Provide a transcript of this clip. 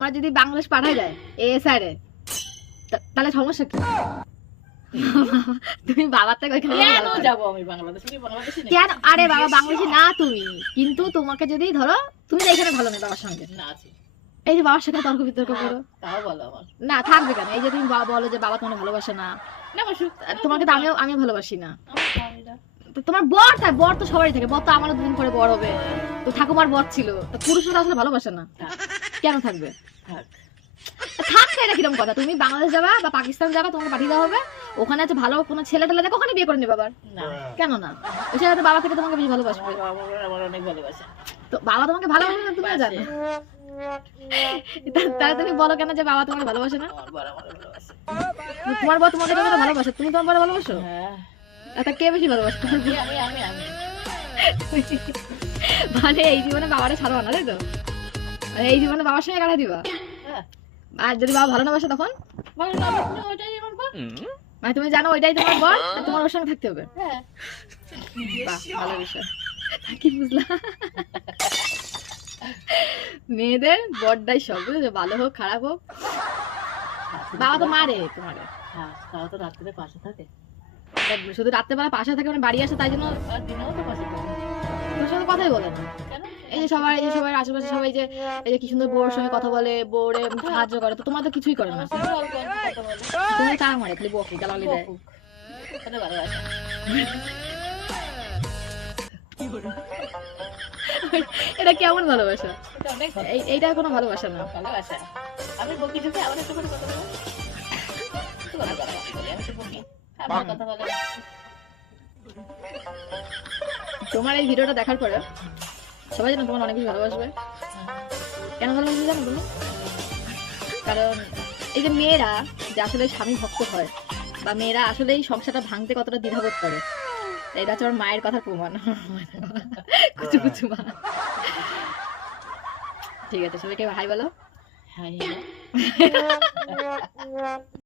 আমার যদি বাংলাদেশ পাঠায় যায় এসআরে তাহলে সমস্যা কি? তুমি বাবার থেকে ওইখানে কেন যাবো আমি বাংলাদেশে? কি বাংলাদেশে নেই? কেন? আরে বাবা বাংলাদেশি না তুমি, কিন্তু তোমাকে যদি ধরো তুমি তো এখানে ভালো নেই বাবার সঙ্গে, না আছি। এই যে বাবার সাথে তর্ক বিতর্ক করো, তাও বলো আমার। না থাকবে কেন? এই যে তুমি বলো যে বাবা তোমাকে ভালোবাসে না, না বসু, তোমাকে তো আমিও ভালোবাসি না। আমার স্বামীরা। তো তোমার বর থাকে, বর তো সবারই থাকে, বর তো আমারও দুদিন পরে বর হবে, তো ঠাকুমার বর ছিল, তো পুরুষরা আসলে ভালোবাসে না, থাক, কেন থাকবে? থাক। থাকছে এটা কিরকম কথা? তুমি বাংলাদেশ যাবা বা পাকিস্তান যাবা, তোমাকে পাঠিয়ে দেওয়া হবে, ওখানে আছে ভালো কোনো ছেলে টেলে দেখো, ওখানে বিয়ে করে নেবে আবার। না, কেন না? ওই ছেলে তো বাবা থেকে তোমাকে বেশি ভালোবাসবে, আমার অনেক ভালোবাসে। তো বাবা তোমাকে ভালোবাসে না তুমি জানো, তাহলে তুমি বলো কেন যে বাবা তোমাকে ভালোবাসে না? আমার বড় আমার ভালোবাসে। তোমার বর তোমাকে কেন ভালোবাসে, তুমি তোমার বর ভালোবাসো? হ্যাঁ, তা কে বেশি ভালোবাসে? আমি মানে এই জীবনে বাবারে ছাড়বা না, তাই তো? মানে এই জীবনে বাবার সঙ্গে কাটাই দিবা, হ্যাঁ, আর যদি বাবা ভালো না বাসে তখন? ভালো না বাসলে ওইটাই আমার বর। মানে তুমি জানো ওইটাই তোমার বর, আর তোমার ওর সঙ্গে থাকতে হবে। হ্যাঁ, বাহ, ভালো বিষয়। তা কি বুঝলাম, মেয়েদের বড়টাই সব, বুঝেছো? ভালো হোক খারাপ হোক, বাবা তো মারে তোমারে, হ্যাঁ, তারা তো রাত্রিতে পাশে থাকে। শুধু রাত্রেবেলা পাশে থাকে, মানে বাড়ি আসে তাই জন্য আর দিনেও তো পাশে থাকে। তোর সাথে কথাই বলে না। কেন? এই যে সবাই আশেপাশে সবাই যে এই যে কি সুন্দর বউর সঙ্গে কথা বলে, বউরে সাহায্য করে, তো তোমার তো কিছুই করে না। আমার সাথে অল্প অল্প কথা বলে। তুমি কার মারে খালি বকি গালাগালি দেয়। বকুক। ওটা ভালোবাসে। এটা কেমন ভালোবাসা? ওটা অনেক ভালো। এইটা কোনো ভালোবাসা না। ভালোবাসা। আমি বকি ঢুকে আমার একটু করে কথা বলে। একটু করে কথা বলে। আমি তো বকি। আমার কথা বলে। তোমার এই ভিডিওটা দেখার পরে সবাই যেন তোমার অনেক বেশি ভালোবাসবে। কেন ভালোবাসবে জানো তুমি? কারণ এই যে মেয়েরা যে আসলে স্বামী ভক্ত হয়, বা মেয়েরা আসলে এই সংসারটা ভাঙতে কতটা দ্বিধাবোধ করে, এটা হচ্ছে আমার মায়ের কথার প্রমাণ। কুচু কুচু মা। ঠিক আছে, সবাইকে হাই বলো। হ্যাঁ